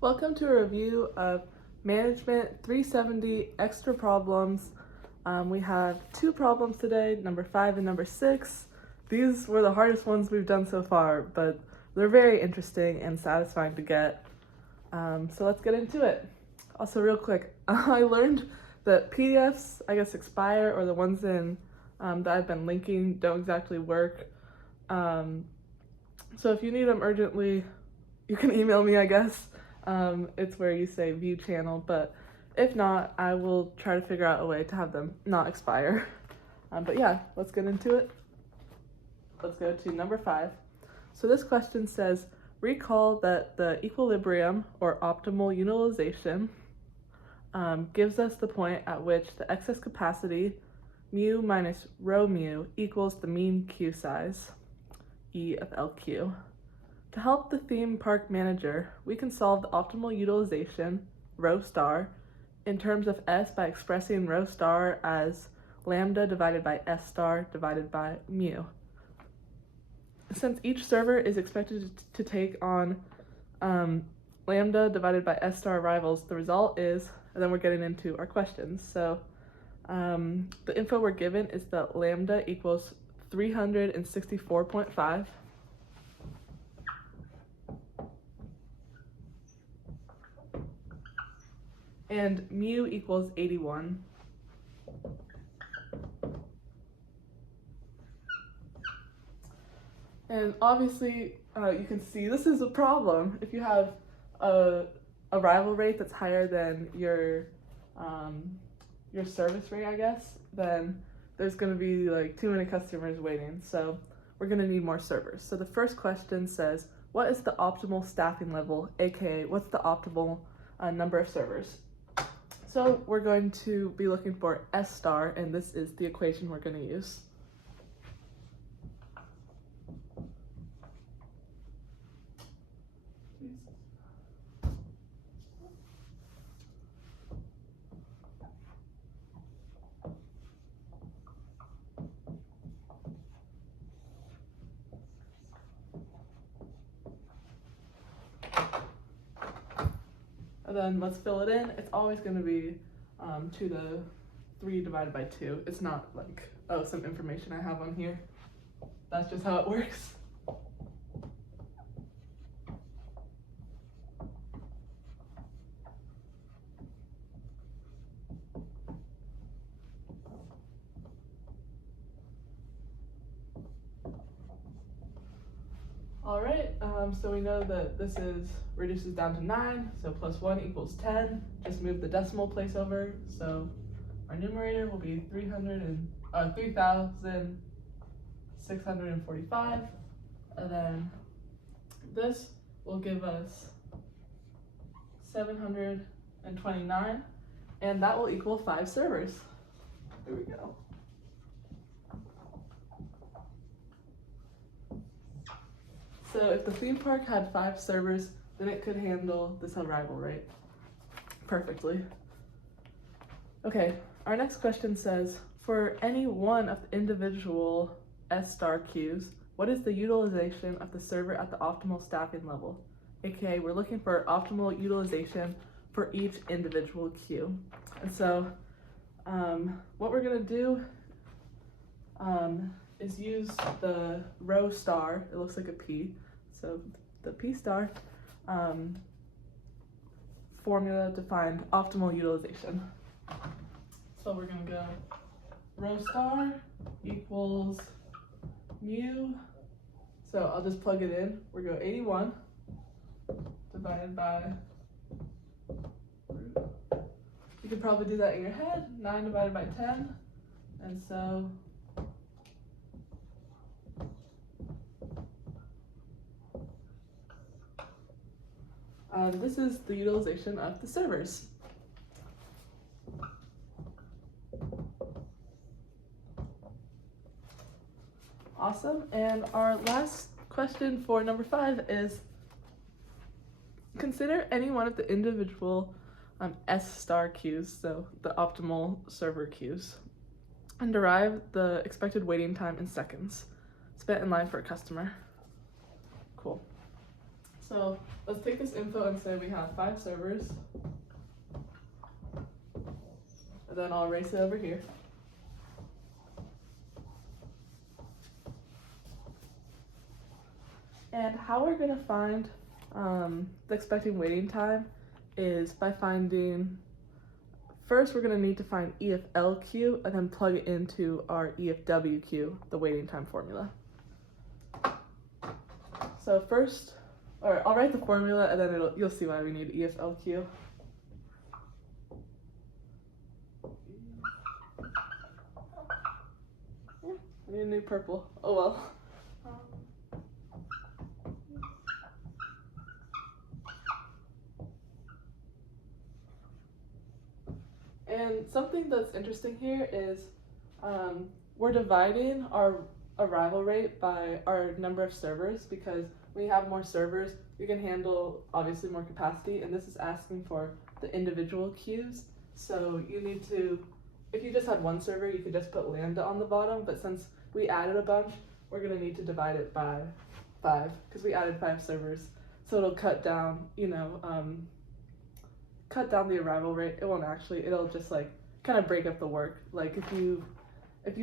Welcome to a review of Management 370 Extra Problems. We have two problems today, number 5 and number 6. These were the hardest ones we've done so far, but they're very interesting and satisfying to get. So let's get into it. Also, real quick, I learned that PDFs, I guess, expire, or the ones in that I've been linking don't exactly work. So if you need them urgently, you can email me, I guess. It's where you say view channel, but if not, I will try to figure out a way to have them not expire. But yeah, let's get into it. Let's go to number 5. So this question says, recall that the equilibrium or optimal utilization gives us the point at which the excess capacity mu minus rho mu equals the mean Q size, E of LQ. To help the theme park manager, we can solve the optimal utilization, rho star, in terms of S by expressing rho star as lambda divided by S star divided by mu. Since each server is expected to take on lambda divided by S star arrivals, the result is, and then we're getting into our questions. So the info we're given is that lambda equals 364.5. And mu equals 81. And obviously, you can see this is a problem. If you have a arrival rate that's higher than your service rate, I guess, then there's going to be like too many customers waiting. So we're going to need more servers. So the first question says, what is the optimal staffing level, aka what's the optimal number of servers? So we're going to be looking for S star, and this is the equation we're going to use. And then let's fill it in. It's always going to be 2 to the 3 divided by 2. It's not like, oh, some information I have on here. That's just how it works. All right, so we know that this reduces down to 9, so plus 1 equals 10. Just move the decimal place over, so our numerator will be 3,645, and then this will give us 729, and that will equal 5 servers. There we go. So if the theme park had 5 servers, then it could handle this arrival rate perfectly. Okay, our next question says, for any one of the individual S star queues, what is the utilization of the server at the optimal staffing level? AKA, we're looking for optimal utilization for each individual queue. And so what we're gonna do is use the rho star, it looks like a P, so the P star formula to find optimal utilization. So we're going to go rho star equals mu, so I'll just plug it in. We're going to go 81 divided by, you could probably do that in your head, 9 divided by 10, and so this is the utilization of the servers. Awesome, and our last question for number 5 is, consider any one of the individual S star queues, so the optimal server queues, and derive the expected waiting time in seconds spent in line for a customer. Cool. So let's take this info and say we have 5 servers. And then I'll erase it over here. And how we're going to find the expected waiting time is by finding, first we're going to need to find EFLQ and then plug it into our EFWQ, the waiting time formula. So first, or I'll write the formula and then you'll see why we need EFLQ. I need a new purple. Oh well. And something that's interesting here is we're dividing our arrival rate by our number of servers, because when you have more servers, you can handle obviously more capacity, and this is asking for the individual queues. So you need to, if you just had one server, you could just put lambda on the bottom, but since we added a bunch, we're gonna need to divide it by 5, because we added 5 servers. So it'll cut down, cut down the arrival rate. It won't actually, it'll just like kind of break up the work. Like if you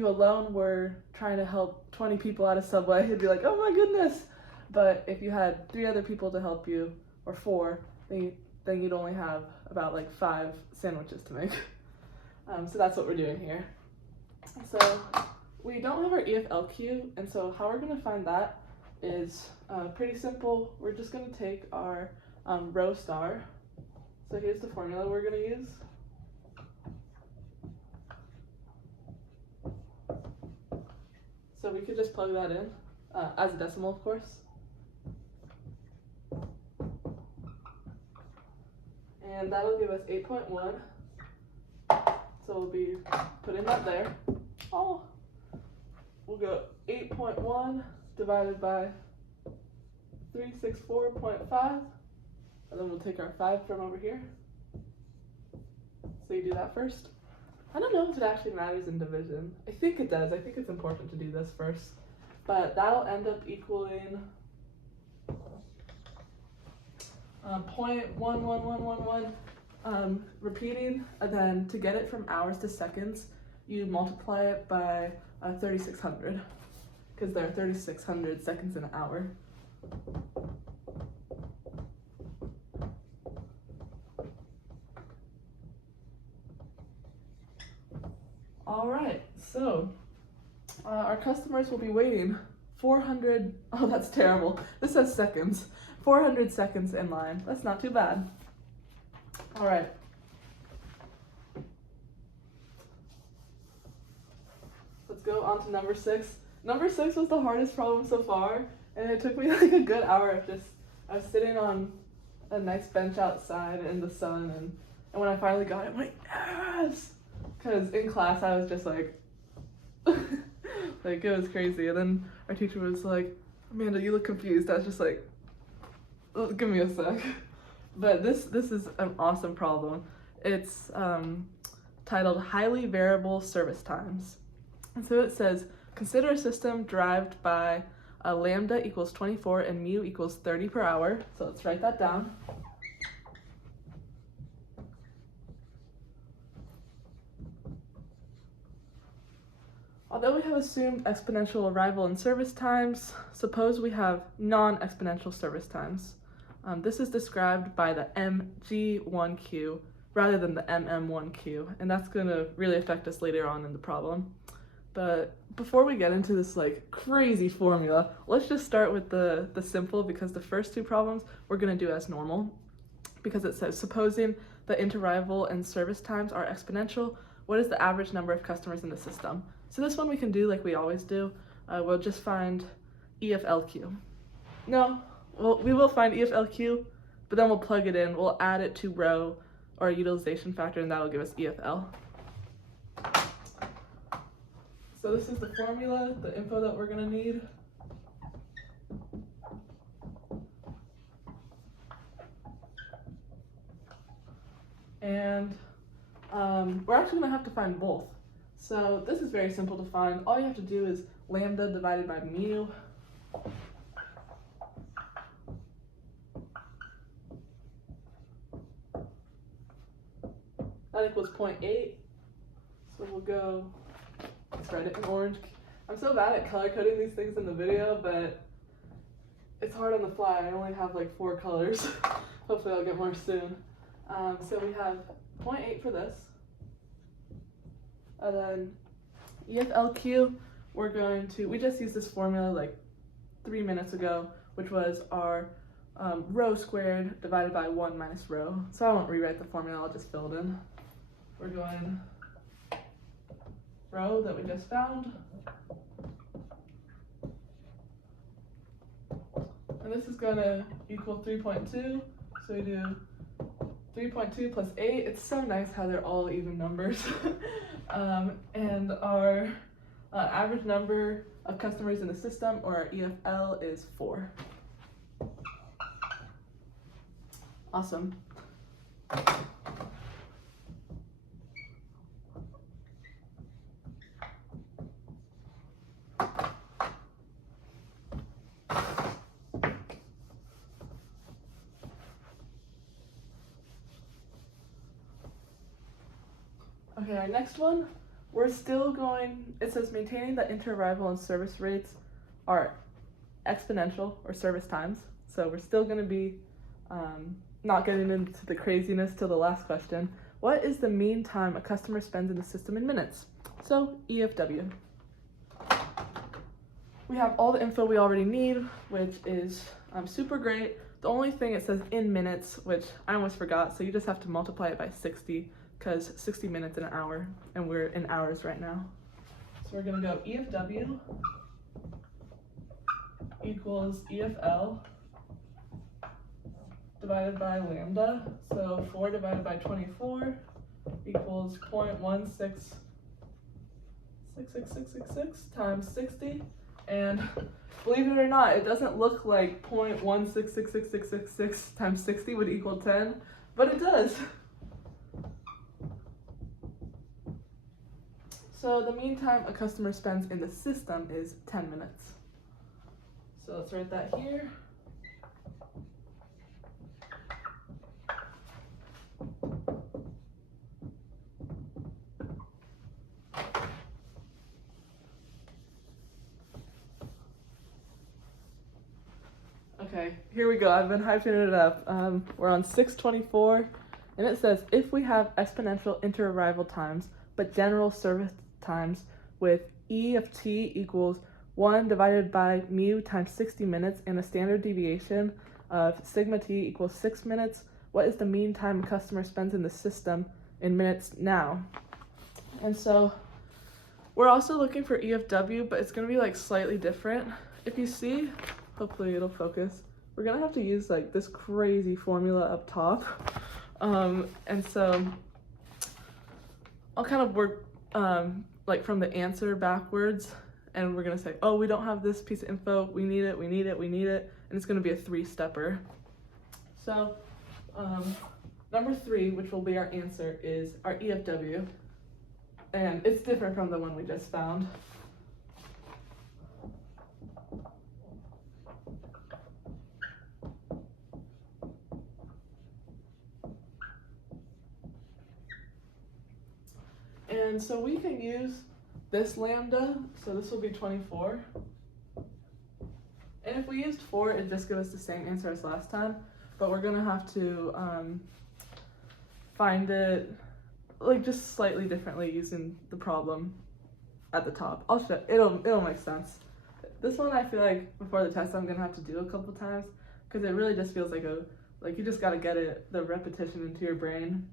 alone were trying to help 20 people out of Subway, it'd be like, oh my goodness. But if you had 3 other people to help you, or 4, then you'd only have about like 5 sandwiches to make. So that's what we're doing here. So we don't have our EFLQ, and so how we're gonna find that is pretty simple. We're just gonna take our row star. So here's the formula we're gonna use. So we could just plug that in as a decimal, of course. And that'll give us 8.1. So we'll be putting that there. Oh, we'll go 8.1 divided by 364.5. And then we'll take our 5 from over here. So you do that first. I don't know if it actually matters in division. I think it does. I think it's important to do this first. But that'll end up equaling 0.11111, repeating, and then to get it from hours to seconds, you multiply it by 3,600, because there are 3,600 seconds in an hour. All right, so our customers will be waiting 400, oh that's terrible, this says seconds, 400 seconds in line. That's not too bad. All right. Let's go on to number 6. Number 6 was the hardest problem so far, and it took me like a good hour of I was sitting on a nice bench outside in the sun, and when I finally got it, I'm like, yes! Because in class I was just like, like it was crazy. And then our teacher was like, Amanda, you look confused. I was just like, oh, give me a sec. But this is an awesome problem. It's titled Highly Variable Service Times. And so it says, consider a system derived by lambda equals 24 and mu equals 30 per hour. So let's write that down. Although we have assumed exponential arrival and service times, suppose we have non-exponential service times. This is described by the MG1Q rather than the MM1Q, and that's going to really affect us later on in the problem. But before we get into this like crazy formula, let's just start with the simple, because the first 2 problems we're going to do as normal, because it says, supposing the interarrival and service times are exponential, what is the average number of customers in the system? So this one we can do like we always do. We'll just find EFLQ. No, well, we will find EFLQ, but then we'll plug it in. We'll add it to row or utilization factor, and that'll give us EFL. So this is the formula, the info that we're gonna need. And we're actually gonna have to find both. So this is very simple to find. All you have to do is lambda divided by mu. that equals 0.8. So we'll go, let's write it in orange. I'm so bad at color coding these things in the video, but it's hard on the fly. I only have like 4 colors. Hopefully I'll get more soon. So we have 0.8 for this. And then EFLQ, we just used this formula like 3 minutes ago, which was our rho squared divided by 1 minus rho. So I won't rewrite the formula, I'll just fill it in. We're going rho that we just found. And this is going to equal 3.2. So we do 3.2 plus 8. It's so nice how they're all even numbers. And our average number of customers in the system, or our EFL, is 4. Awesome. Okay, our next one, we're still going, it says maintaining the inter-arrival and service rates are exponential, or service times. So we're still going to be not getting into the craziness till the last question. What is the mean time a customer spends in the system in minutes? So EFW. We have all the info we already need, which is super great. The only thing it says in minutes, which I almost forgot, so you just have to multiply it by 60, because 60 minutes in an hour, and we're in hours right now. So we're gonna go EFW equals EFL divided by lambda. So 4 divided by 24 equals 0.166666 times 60. And believe it or not, it doesn't look like 0.166666 times 60 would equal 10, but it does. So the mean time a customer spends in the system is 10 minutes. So let's write that here. Okay, here we go. I've been hyping it up. We're on 624, and it says if we have exponential inter-arrival times, but general service times with E of t equals 1 divided by mu times 60 minutes and a standard deviation of sigma t equals 6 minutes, what is the mean time a customer spends in the system in minutes now? And so we're also looking for EFW, but it's going to be like slightly different. If you see, hopefully it'll focus, we're going to have to use like this crazy formula up top. And so I'll kind of work like from the answer backwards, and we're gonna say, oh, we don't have this piece of info, we need it, and it's gonna be a 3-stepper. So number 3, which will be our answer, is our EFW, and it's different from the one we just found. And so we can use this lambda, so this will be 24. And if we used 4, it'd just give us the same answer as last time, but we're gonna have to find it like just slightly differently using the problem at the top. I'll show, it'll make sense. This one I feel like before the test I'm gonna have to do a couple times, because it really just feels like you just gotta get the repetition into your brain.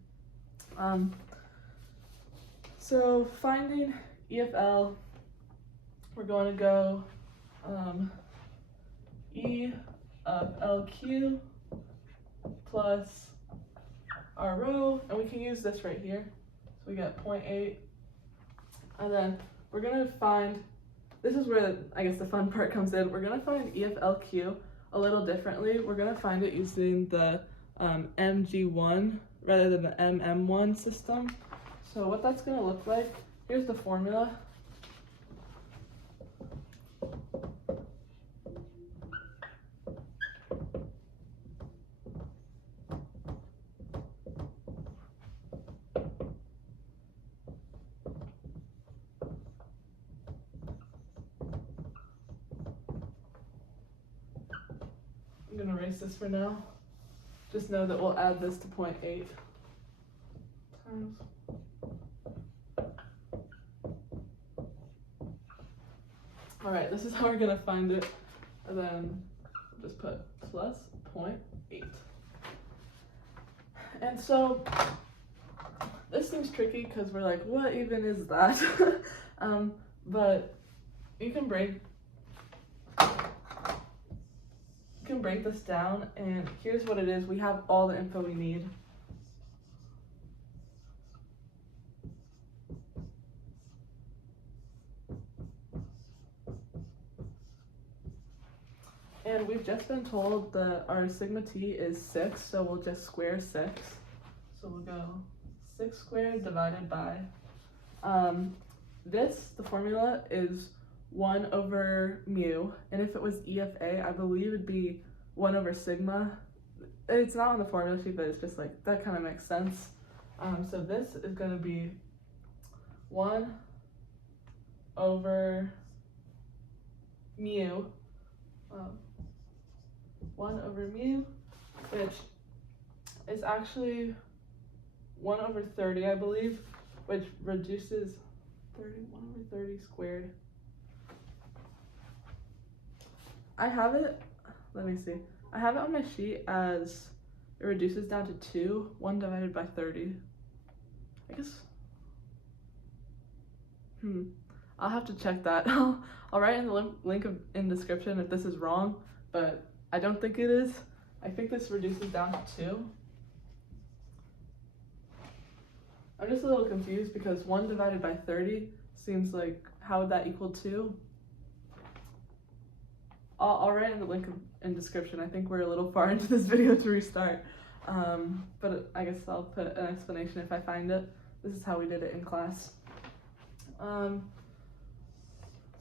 So finding EFL, we're going to go E of LQ plus our rho, and we can use this right here. So we get 0.8, and then we're going to find, this is where I guess the fun part comes in, we're going to find EFLQ a little differently. We're going to find it using the MG1 rather than the MM1 system. So what that's going to look like, here's the formula. erase this for now. Just know that we'll add this to 0.8 times. Alright, this is how we're gonna find it. And then just put plus 0.8. And so this seems tricky because we're like, what even is that? But you can break this down, and here's what it is. We have all the info we need. And we've just been told that our sigma t is 6, so we'll just square 6. So we'll go 6 squared divided by, the formula is 1 over mu, and if it was E of A, I believe it'd be 1 over sigma. It's not on the formula sheet, but it's just like, that kind of makes sense. So this is going to be 1 over mu, 1 over mu, which is actually 1 over 30, I believe, which reduces 1 over 30 squared. I have it, let me see. I have it on my sheet as it reduces down to 2, 1 divided by 30. I guess, I'll have to check that. I'll write in the link in description if this is wrong, but I don't think it is. I think this reduces down to 2. I'm just a little confused because 1 divided by 30 seems like, how would that equal 2? I'll write in the link in description. I think we're a little far into this video to restart. But I guess I'll put an explanation if I find it. This is how we did it in class.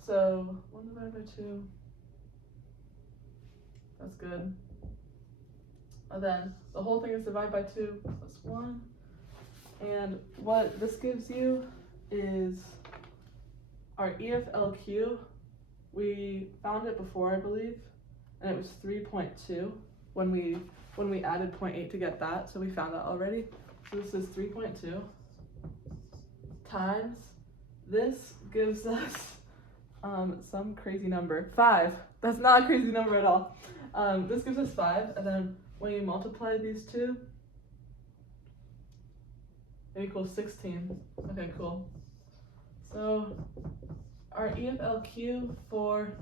So 1 divided by 2. That's good. And then the whole thing is divided by 2 plus 1. And what this gives you is our E of LQ. We found it before, I believe, and it was 3.2 when we added 0.8 to get that, so we found that already. So this is 3.2 times, this gives us some crazy number, 5. That's not a crazy number at all. This gives us 5, and then when you multiply these two, it equals 16. Okay, cool. So our E of LQ for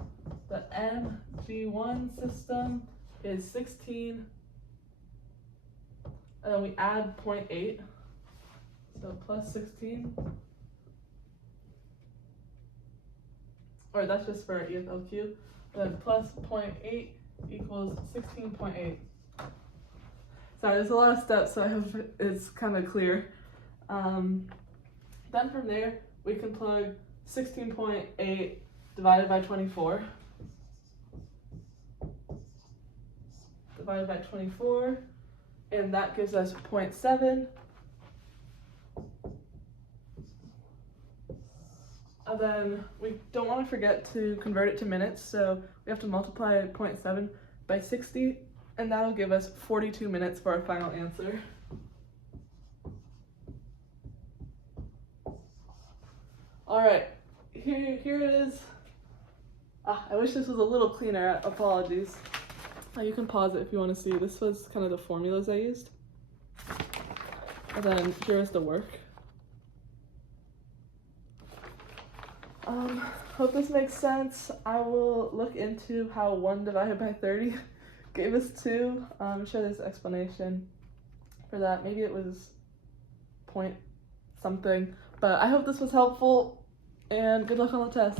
the MG1 system is 16, and then we add 0.8, so plus 16, or that's just for E of LQ, then plus 0.8 equals 16.8. Sorry, there's a lot of steps, so I hope it's kind of clear. Then from there, we can plug 16.8 divided by 24. Divided by 24, and that gives us 0.7. And then we don't want to forget to convert it to minutes, so we have to multiply 0.7 by 60, and that'll give us 42 minutes for our final answer. Alright, here it is. I wish this was a little cleaner, apologies. You can pause it if you want to see. This was kind of the formulas I used. And then here's the work. Hope this makes sense. I will look into how 1 divided by 30 gave us 2. I'm sure there's an explanation for that. Maybe it was point something. But I hope this was helpful, and good luck on the test.